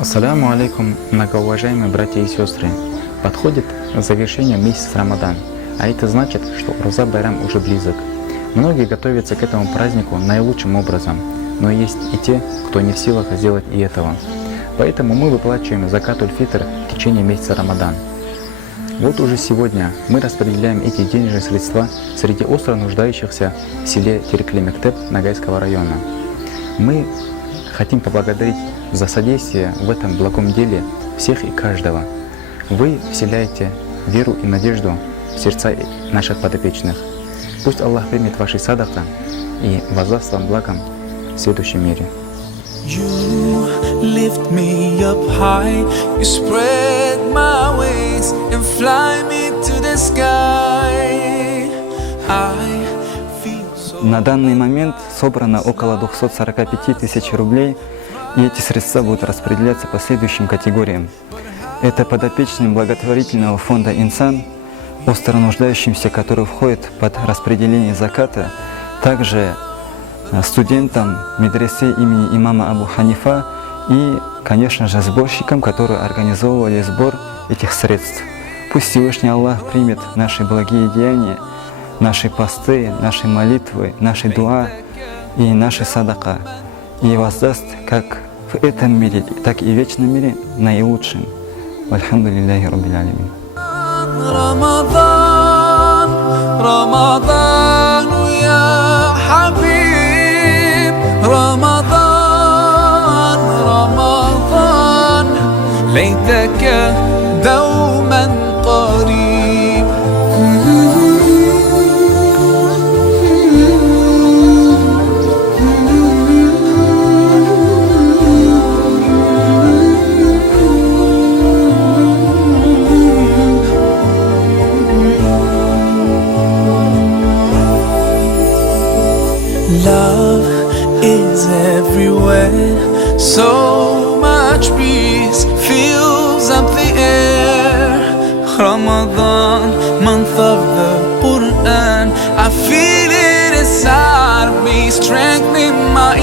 Ассаляму алейкум, многоуважаемые братья и сестры. Подходит завершение месяца Рамадан, а это значит, что Роза Байрам уже близок. Многие готовятся к этому празднику наилучшим образом, но есть и те, кто не в силах сделать и этого. Поэтому мы выплачиваем закат-уль-фитр в течение месяца Рамадан. Вот уже сегодня мы распределяем эти денежные средства среди остро нуждающихся в селе Терекле-Мектеп Ногайского района. Мы хотим поблагодарить за содействие в этом благом деле всех и каждого. Вы вселяете веру и надежду в сердца наших подопечных. Пусть Аллах примет ваши садака и воздаст вам благом в следующем мире. You lift me up high, you spread my wings and fly me to the sky. I feel so... На данный момент собрано около 245 тысяч рублей, и эти средства будут распределяться по следующим категориям. Это подопечным благотворительного фонда «Инсан», остро нуждающимся, который входит под распределение заката, также студентам медресе имени имама Абу Ханифа и, конечно же, сборщикам, которые организовывали сбор этих средств. Пусть Всевышний Аллах примет наши благие деяния, наши посты, наши молитвы, наши дуа и наши садака, и воздаст как в этом мире, так и в вечном мире наилучшим. Альхамдулиллахи Раббил Алямин. Рамадан, Рамадан, я Хабиб. Рамадан, Рамадан, лейтака доуман кариб. Love is everywhere, so much peace fills up the air. Ramadan, month of the Quran, I feel it inside me, strengthening my